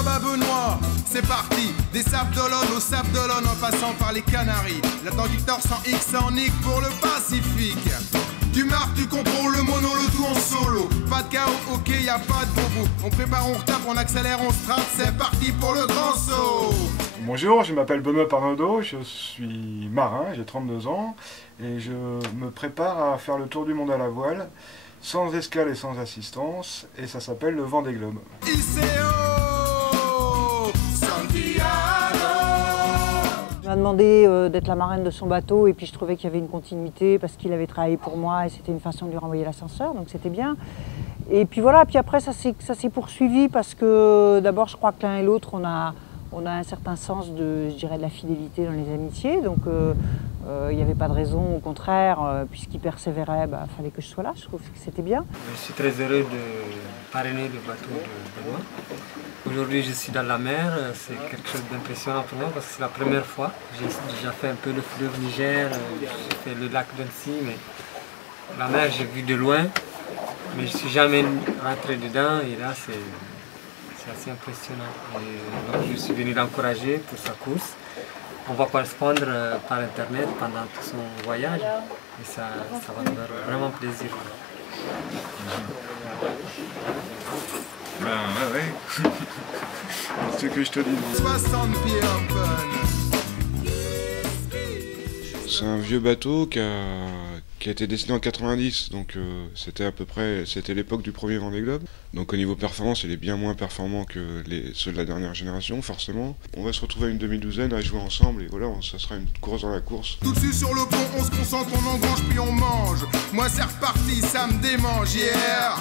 job à Benoît. C'est parti, des Sables d'Olonne aux Sables d'Olonne en passant par les Canaries. L'Atlantique Nord sans X sans Nick pour le Pacifique. Tu marques, tu contrôles le mono, le tout en solo. Pas de chaos, ok, y a pas de bobo. On prépare, on retape, on accélère, on strate. C'est parti pour le grand saut. Bonjour, je m'appelle Benoît Parnaudot, je suis marin, j'ai 32 ans et je me prépare à faire le tour du monde à la voile, sans escale et sans assistance, et ça s'appelle le Vendée Globe. Il m'a demandé d'être la marraine de son bateau et puis je trouvais qu'il y avait une continuité parce qu'il avait travaillé pour moi et c'était une façon de lui renvoyer l'ascenseur, donc c'était bien. Et puis voilà, puis après ça s'est poursuivi parce que d'abord je crois que l'un et l'autre on a un certain sens de, je dirais, de la fidélité dans les amitiés, donc il n'y avait pas de raison, au contraire, puisqu'il persévérait, il fallait que je sois là, je trouve que c'était bien. Je suis très heureux de parrainer le bateau de Benoît. Aujourd'hui je suis dans la mer, c'est quelque chose d'impressionnant pour moi parce que c'est la première fois. J'ai déjà fait un peu le fleuve Niger, j'ai fait le lac d'Annecy, mais la mer j'ai vu de loin, mais je ne suis jamais rentré dedans et là c'est assez impressionnant. Et donc je suis venu l'encourager pour sa course. On va correspondre par internet pendant tout son voyage et ça va nous faire vraiment plaisir. Ben ouais. C'est ce que je te dis. 60 pieds open. C'est un vieux bateau qui a été dessiné en 90, donc c'était à peu près, c'était l'époque du premier Vendée Globe. Donc au niveau performance, il est bien moins performant que ceux de la dernière génération, forcément. On va se retrouver à une demi-douzaine à jouer ensemble et voilà, ça sera une course dans la course. Tout dessus sur le pont, on se concentre, on engrange puis on mange. Moi c'est reparti, ça me démange, yeah.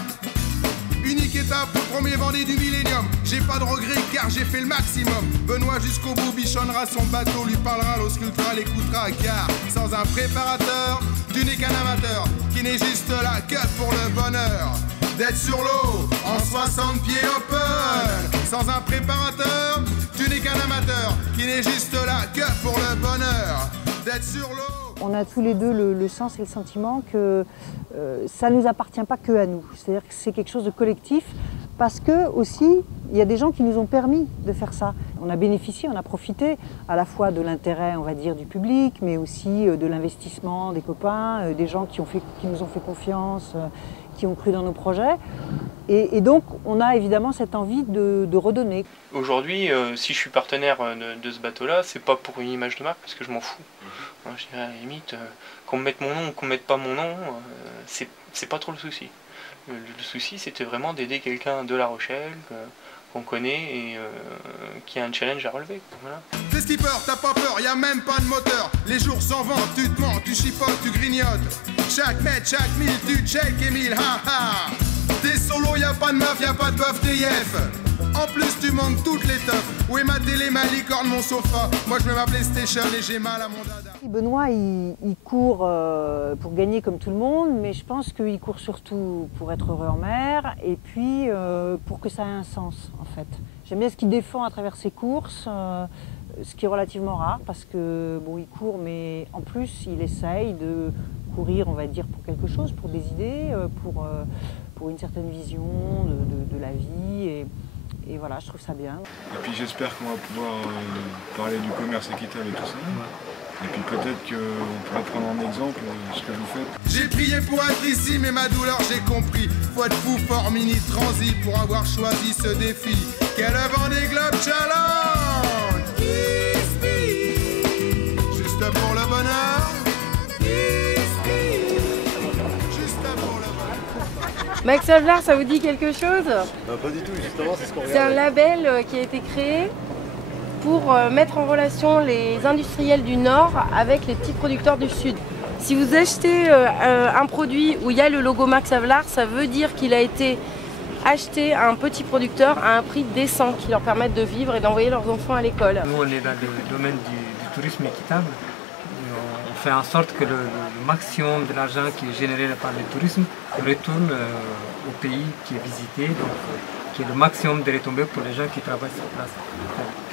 Unique étape, le premier Vendée du millénium. J'ai pas de regrets car j'ai fait le maximum. Benoît jusqu'au bout bichonnera son bateau, lui parlera, l'auscultera, l'écoutera. Car sans un préparateur, tu n'es qu'un amateur qui n'est juste là que pour le bonheur d'être sur l'eau en 60 pieds open. Sans un préparateur, tu n'es qu'un amateur qui n'est juste là que pour le bonheur d'être sur l'eau. On a tous les deux le sens et le sentiment que ça ne nous appartient pas que à nous. C'est-à-dire que c'est quelque chose de collectif parce que aussi, il y a des gens qui nous ont permis de faire ça. On a bénéficié, on a profité à la fois de l'intérêt, on va dire, du public, mais aussi de l'investissement des copains, des gens qui nous ont fait confiance, qui ont cru dans nos projets. Et donc, on a évidemment cette envie de redonner. Aujourd'hui, si je suis partenaire de ce bateau-là, c'est pas pour une image de marque, parce que je m'en fous. Je dirais à la limite, qu'on me mette mon nom ou qu'on me mette pas mon nom, c'est pas trop le souci. Le souci, c'était vraiment d'aider quelqu'un de La Rochelle, qu'on connaît et qui a un challenge à relever. Voilà. T'es skipper, t'as pas peur, y a même pas de moteur. Les jours s'en vont, tu te mens, tu chipotes, tu grignotes. Chaque mètre, chaque mille, tu check et mille, ha ha. T'es solo, y a pas de meuf, y a pas de buff, TF. En plus, tu manques toutes les teufs. Où est ma télé, ma licorne, mon sofa? Moi, je mets ma PlayStation et j'ai mal à mon dada. Benoît, il court pour gagner comme tout le monde, mais je pense qu'il court surtout pour être heureux en mer et puis pour que ça ait un sens, en fait. J'aime bien ce qu'il défend à travers ses courses, ce qui est relativement rare parce que, bon, il court, mais en plus, il essaye de courir, on va dire, pour quelque chose, pour des idées, pour une certaine vision de la vie. Et voilà, je trouve ça bien. Et puis j'espère qu'on va pouvoir parler du commerce équitable et tout ça. Et puis peut-être qu'on pourra prendre en exemple ce que vous faites. J'ai prié pour être ici, mais ma douleur j'ai compris. Faut être fou, fort, mini transi pour avoir choisi ce défi. Quel Vendée Globe Challenge! Juste pour le bonheur. Juste pour le bonheur. Maxavlar, ça vous dit quelque chose? Pas du tout, justement, c'est ce qu'on regarde. C'est un label qui a été créé pour mettre en relation les industriels du Nord avec les petits producteurs du Sud. Si vous achetez un produit où il y a le logo Maxavlar, ça veut dire qu'il a été acheté à un petit producteur à un prix décent qui leur permette de vivre et d'envoyer leurs enfants à l'école. Nous on est dans le domaine du tourisme équitable. On fait en sorte que le maximum de l'argent qui est généré par le tourisme retourne au pays qui est visité, donc qui est le maximum de retombées pour les gens qui travaillent sur place.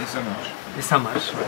Et ça marche. Et ça marche, ouais.